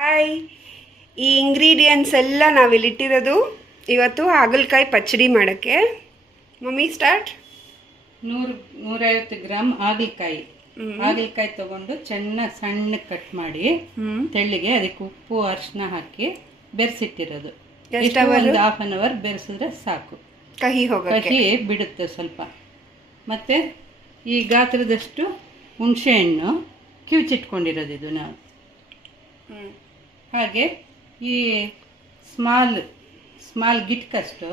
Hi, ಈ ingredients ಎಲ್ಲ ನಾವಿಲ್ಲಿಟ್ಟಿರೋದು ಇವತ್ತು ಹಾಗಲಕಾಯಿ ಪಚ್ಚಡಿ ಮಾಡೋಕ್ಕೆ. Mummy start. 150 ಗ್ರಾಮ್ ಹಾಗಲಕಾಯಿ ತಗೊಂಡು ಚೆನ್ನಾಗಿ ಸಣ್ಣ ಕಟ್ ಮಾಡಿ ತೆಳ್ಳಿಗೆ ಅದಕ್ಕೆ ಉಪ್ಪು ಅರಿಶಿನ ಹಾಕಿ ಬೆರೆಸಿಟ್ಟಿರೋದು. ಒಂದು ಹಾಫ್ ಅನ್ ಅವರ್ ಬೆರೆಸಿದ್ರೆ ಸಾಕು, ಕಹಿ ಬಿಡುತ್ತೆ ಸ್ವಲ್ಪ. ಮತ್ತೆ ಈ ಗಾತ್ರದಷ್ಟು ಹುಣಸೆ ಹಣ್ಣು ಕಿವುಚಿಟ್ಕೊಂಡಿರೋದು ಇದು ನಾವು. ಹಾಗೆ ಈ ಸ್ಮಾಲ್ ಗಿಟ್ಕಷ್ಟು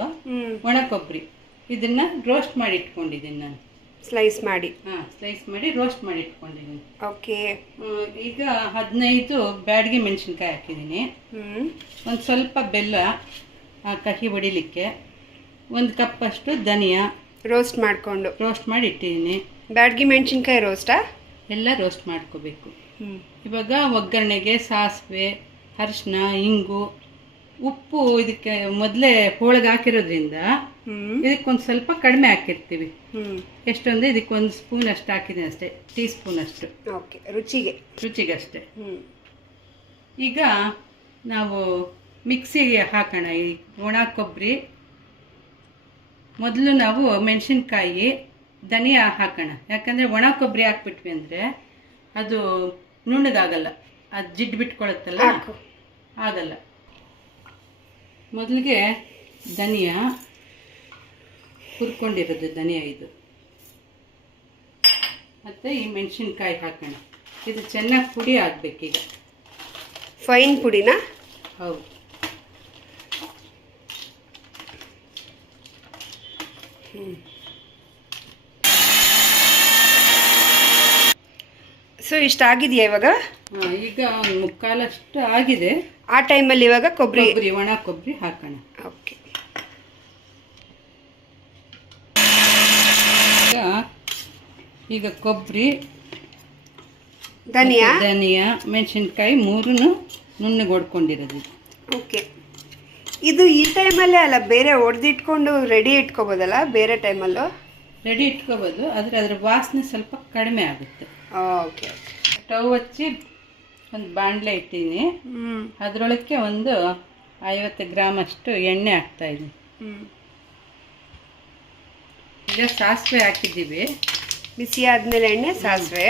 ಒಣ ಕೊಬ್ಬರಿ, ಇದನ್ನ ರೋಸ್ಟ್ ಮಾಡಿ ಇಟ್ಕೊಂಡಿದ್ದೀನಿ ನಾನು. ಸ್ಲೈಸ್ ಮಾಡಿ ರೋಸ್ಟ್ ಮಾಡಿ ಇಟ್ಕೊಂಡಿದ್ದೀನಿ. ಓಕೆ. ಈಗ 15 ಬ್ಯಾಡಗಿ ಮೆಣಸಿನ್ಕಾಯಿ ಹಾಕಿದ್ದೀನಿ. ಒಂದು ಸ್ವಲ್ಪ ಬೆಲ್ಲ ಕಹಿ ಹೊಡಿಲಿಕ್ಕೆ, 1 ಕಪ್ ಅಷ್ಟು ಧನಿಯಾ ರೋಸ್ಟ್ ಮಾಡಿ ಇಟ್ಟಿದ್ದೀನಿ. ಬ್ಯಾಡಗಿ ಮೆಣಸಿನ್ಕಾಯಿ ರೋಸ್ಟಾ? ಎಲ್ಲ ರೋಸ್ಟ್ ಮಾಡ್ಕೋಬೇಕು. ಇವಾಗ ಒಗ್ಗರಣೆಗೆ ಸಾಸಿವೆ, ಅರಿಶಿನ, ಇಂಗು, ಉಪ್ಪು ಇದಕ್ಕೆ ಮೊದಲೇ ಹೋಳಿಗೆ ಹಾಕಿರೋದ್ರಿಂದ ಇದಕ್ಕೊಂದು ಸ್ವಲ್ಪ ಕಡಿಮೆ ಹಾಕಿರ್ತೀವಿ. ಎಷ್ಟೊಂದು ಇದಕ್ಕೊಂದು ಸ್ಪೂನ್ ಅಷ್ಟು ಹಾಕಿದ್ದೀನಿ ಅಷ್ಟೇ, ಟೀ ಸ್ಪೂನ್ ಅಷ್ಟು. ಓಕೆ, ರುಚಿಗೆ ಅಷ್ಟೇ. ಈಗ ನಾವು ಮಿಕ್ಸಿಗೆ ಹಾಕೋಣ. ಈ ಒಣ ಕೊಬ್ಬರಿ ಮೊದಲು ನಾವು ಮೆಣಸಿನ್ಕಾಯಿ, ಧನಿಯಾ ಹಾಕೋಣ. ಯಾಕಂದರೆ ಒಣ ಕೊಬ್ಬರಿ ಹಾಕ್ಬಿಟ್ವಿ ಅಂದರೆ ಅದು ನುಣ್ಣಗಾಗಲ್ಲ, ಅದು ಜಿಡ್ಡು ಬಿಟ್ಕೊಳುತ್ತಲ್ಲ, ಆಗಲ್ಲ. ಮೊದಲಿಗೆ ಧನಿಯಾ ಹುರ್ಕೊಂಡಿರೋದು ಧನಿಯಾ ಇದು, ಮತ್ತು ಈ ಮೆಣಸಿನ್ಕಾಯಿ ಹಾಕೋಣ. ಇದು ಚೆನ್ನಾಗಿ ಪುಡಿ ಆಗಬೇಕೀಗ. ಫೈನ್ ಪುಡಿನಾ? ಹೌದು. ಸೊ ಇಷ್ಟಾಗಿದೆಯಾ ಇವಾಗ? ಈಗ ಒಂದು ಮುಕ್ಕಾಲಷ್ಟು ಆಗಿದೆ. ಆ ಟೈಮಲ್ಲಿ ಇವಾಗ ಒಣ ಕೊಬ್ಬರಿ ಹಾಕೋಣ. ಓಕೆ. ಈಗ ಕೊಬ್ಬರಿ, ಧನಿಯಾ, ಮೆಣಸಿನ್ಕಾಯಿ ಮೂರನ್ನು ನುಣ್ಣಗೆ ಹೊಡ್ಕೊಂಡಿರೋದು. ಓಕೆ. ಇದು ಈ ಟೈಮಲ್ಲೇ ಅಲ್ಲ, ಬೇರೆ ಹೊಡೆದಿಟ್ಕೊಂಡು ರೆಡಿ ಇಟ್ಕೋಬೋದಲ್ಲ? ಬೇರೆ ಟೈಮಲ್ಲೂ ರೆಡಿ ಇಟ್ಕೋಬೋದು, ಆದರೆ ಅದರ ವಾಸನೆ ಸ್ವಲ್ಪ ಕಡಿಮೆ ಆಗುತ್ತೆ. ಓಕೆ. ಸ್ಟವ್ ಹಚ್ಚಿ ಒಂದು ಬಾಣಲೆ ಇಟ್ಟಿದ್ದೀನಿ. ಅದರೊಳಕ್ಕೆ ಒಂದು 50 ಗ್ರಾಮ್ ಅಷ್ಟು ಎಣ್ಣೆ ಹಾಕ್ತಾಯಿದ್ದೀನಿ. ಈಗ ಸಾಸಿವೆ ಹಾಕಿದ್ದೀವಿ. ಬಿಸಿ ಆದಮೇಲೆ ಎಣ್ಣೆ, ಸಾಸಿವೆ,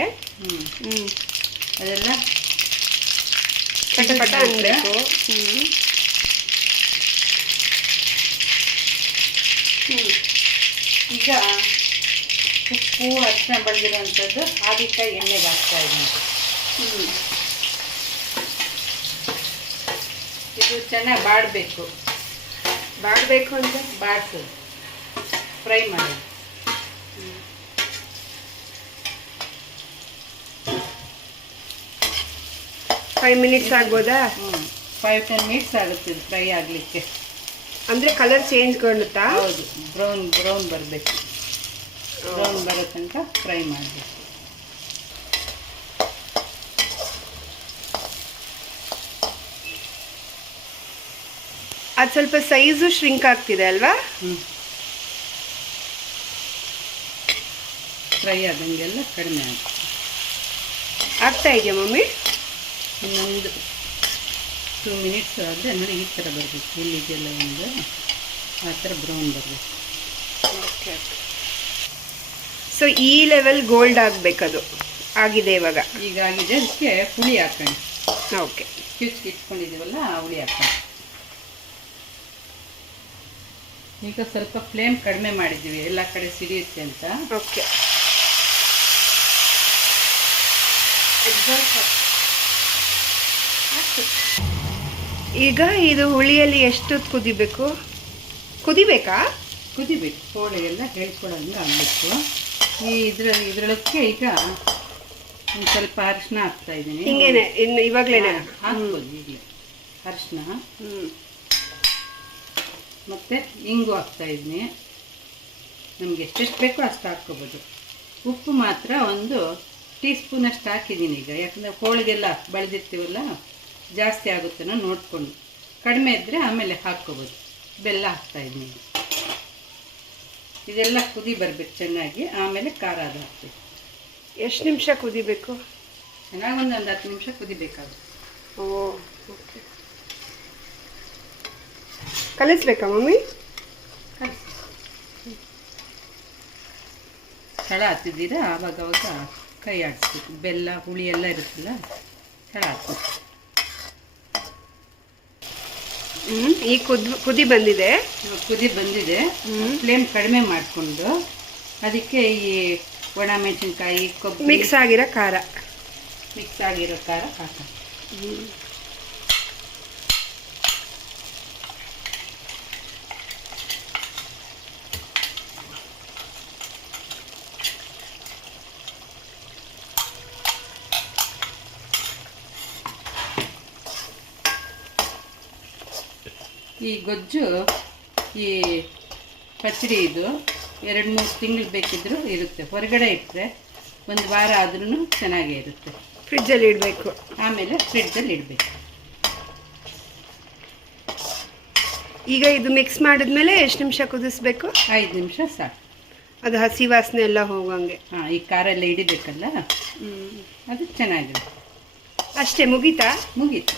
ಅದೆಲ್ಲ ಪಟ ಅನ್ನಬೇಕು. ಈಗ ಉಪ್ಪು ಅರಿಶಿನ ಬೆಳೆದಿರೋಂಥದ್ದು ಹಾಗಲಕಾಯಿ ಎಣ್ಣೆಗೆ ಹಾಕ್ತಾ ಇದ್ದೀನಿ. ಇದು ಚೆನ್ನಾಗಿ ಬಾಡಬೇಕು ಅಂತ ಬಾಡಿಸೋದು, ಫ್ರೈ ಮಾಡೋದು. 5 ಮಿನಿಟ್ಸ್ ಆಗ್ಬೋದಾ? 5-10 ಮಿನಿಟ್ಸ್ ಆಗುತ್ತೆ ಇದು ಫ್ರೈ ಆಗಲಿಕ್ಕೆ. ಅಂದರೆ ಕಲರ್ ಚೇಂಜ್ ಕಾಣುತ್ತಾ? ಹೌದು, ಬ್ರೌನ್ ಬರಬೇಕು. ಬ್ರೌನ್ ಬರೋ ತನಕ ಫ್ರೈ ಮಾಡಬೇಕು. ಅದು ಸ್ವಲ್ಪ ಸೈಜು ಶ್ರಿಂಕ್ ಆಗ್ತಿದೆ ಅಲ್ವಾ? ಫ್ರೈ ಆದಂಗೆಲ್ಲ ಕಡಿಮೆ ಆಗ್ತಾ ಇದೆಯಾ ಮಮ್ಮಿ? ಇನ್ನೊಂದು 2 ಮಿನಿಟ್ಸ್ ಆದರೆ ನೋಡಿ ಈ ಥರ ಬರಬೇಕು. ಇಲ್ಲಿಗೆಲ್ಲ ಒಂದು ಆ ಥರ ಬ್ರೌನ್ ಬರಬೇಕು. ಓಕೆ. ಸೊ ಈ ಲೆವೆಲ್ ಗೋಲ್ಡ್ ಆಗಬೇಕದು. ಆಗಿದೆ ಇವಾಗ? ಈಗ ಆಗಿದೆ. ಅದಕ್ಕೆ ಹುಳಿ ಹಾಕೋಣ. ಓಕೆ. ಇಟ್ಕೊಂಡಿದ್ದೀವಲ್ಲ ಆ ಹುಳಿ ಹಾಕೋಣ. ಈಗ ಸ್ವಲ್ಪ ಫ್ಲೇಮ್ ಕಡಿಮೆ ಮಾಡಿದ್ದೀವಿ, ಎಲ್ಲ ಕಡೆ ಸಿಡಿಯುತ್ತೆ ಅಂತ. ಓಕೆ. ಈಗ ಇದು ಹುಳಿಯಲ್ಲಿ ಎಷ್ಟು ಕುದಿಬೇಕಾ? ಕುದಿಬೇಕು, ಹೋಳಿಗೆಲ್ಲ ಹೇಳ್ಕೊಡಂಗೆ ಆಗಬೇಕು. ಇದರೊಳಕ್ಕೆ ಈಗ ಒಂದು ಸ್ವಲ್ಪ ಅರಿಶಿನ ಹಾಕ್ತಾ ಇದ್ದೀನಿ. ಹಿಂಗೇನೆ ಇವಾಗಲೇ ಹಾಕ್ಬೋದು. ಈಗಲೇ ಅರಿಶಿನ ಮತ್ತು ಇಂಗು ಹಾಕ್ತಾ ಇದ್ದೀನಿ. ನಮಗೆ ಎಷ್ಟೆಷ್ಟು ಬೇಕೋ ಅಷ್ಟು ಹಾಕ್ಕೋಬೋದು. ಉಪ್ಪು ಮಾತ್ರ ಒಂದು ಟೀ ಸ್ಪೂನ್ ಅಷ್ಟು ಹಾಕಿದ್ದೀನಿ ಈಗ, ಯಾಕಂದರೆ ಹೋಳಿಗೆಲ್ಲ ಬೆಳೆದಿರ್ತೀವಲ್ಲ, ಜಾಸ್ತಿ ಆಗುತ್ತೇನೋ ನೋಡಿಕೊಂಡು. ಕಡಿಮೆ ಇದ್ದರೆ ಆಮೇಲೆ ಹಾಕ್ಕೋಬೋದು. ಬೆಲ್ಲ ಹಾಕ್ತಾಯಿದ್ದೀನಿ. ಇದೆಲ್ಲ ಕುದಿ ಬರಬೇಕು ಚೆನ್ನಾಗಿ, ಆಮೇಲೆ ಖಾರ ಅದು ಹಾಕ್ಬೇಕು. ಎಷ್ಟು ನಿಮಿಷ ಕುದಿಬೇಕು? ಚೆನ್ನಾಗಿ ಒಂದು 10 ನಿಮಿಷ ಕುದಿಬೇಕಾಗುತ್ತೆ. ಓ ಕಲಿಸ್ಬೇಕಾ ಮಮ್ಮಿ? ತಳ ಹತ್ತಿದ್ದೀರಾ ಆವಾಗ ಅವಾಗ ಕೈ ಆಡಿಸ್ಬೇಕು. ಬೆಲ್ಲ ಹುಳಿ ಎಲ್ಲ ಇರುತ್ತಲ್ಲ, ತಳ ಹಾಕ್ಬೇಕು. ಈ ಕುದಿ ಬಂದಿದೆ. ಕುದಿ ಬಂದಿದೆ. ಫ್ಲೇಮ್ ಕಡಿಮೆ ಮಾಡಿಕೊಂಡು ಅದಕ್ಕೆ ಈ ಒಣ ಮೆಣಸಿನ್ಕಾಯಿ, ಕೊಬ್ಬರಿ, ಮಿಕ್ಸ್ ಆಗಿರೋ ಖಾರ ಹಾಕ. ಈ ಗೊಜ್ಜು, ಈ ಪಚ್ಚಡಿ ಇದು 2-3 ತಿಂಗಳು ಬೇಕಿದ್ರೂ ಇರುತ್ತೆ. ಹೊರಗಡೆ ಇಟ್ಟರೆ 1 ವಾರ ಆದ್ರೂ ಚೆನ್ನಾಗೇ ಇರುತ್ತೆ. ಫ್ರಿಡ್ಜಲ್ಲಿ ಇಡಬೇಕು. ಆಮೇಲೆ ಫ್ರಿಡ್ಜಲ್ಲಿ ಇಡಬೇಕು. ಈಗ ಇದು ಮಿಕ್ಸ್ ಮಾಡಿದ್ಮೇಲೆ ಎಷ್ಟು ನಿಮಿಷ ಕುದಿಸ್ಬೇಕು? 5 ನಿಮಿಷ ಸಾಕು. ಅದು ಹಸಿ ವಾಸನೆ ಎಲ್ಲ ಹೋಗಂಗೆ. ಹಾಂ, ಈ ಖಾರ ಎಲ್ಲ ಹಿಡಿಬೇಕಲ್ಲ, ಅದು ಚೆನ್ನಾಗಿರುತ್ತೆ. ಅಷ್ಟೇ, ಮುಗೀತಾ? ಮುಗೀತು.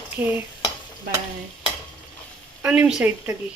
ಓಕೆ, ಬಾಯ್. 1 ನಿಮಿಷ ಇತ್ತು ತೆಗಿ.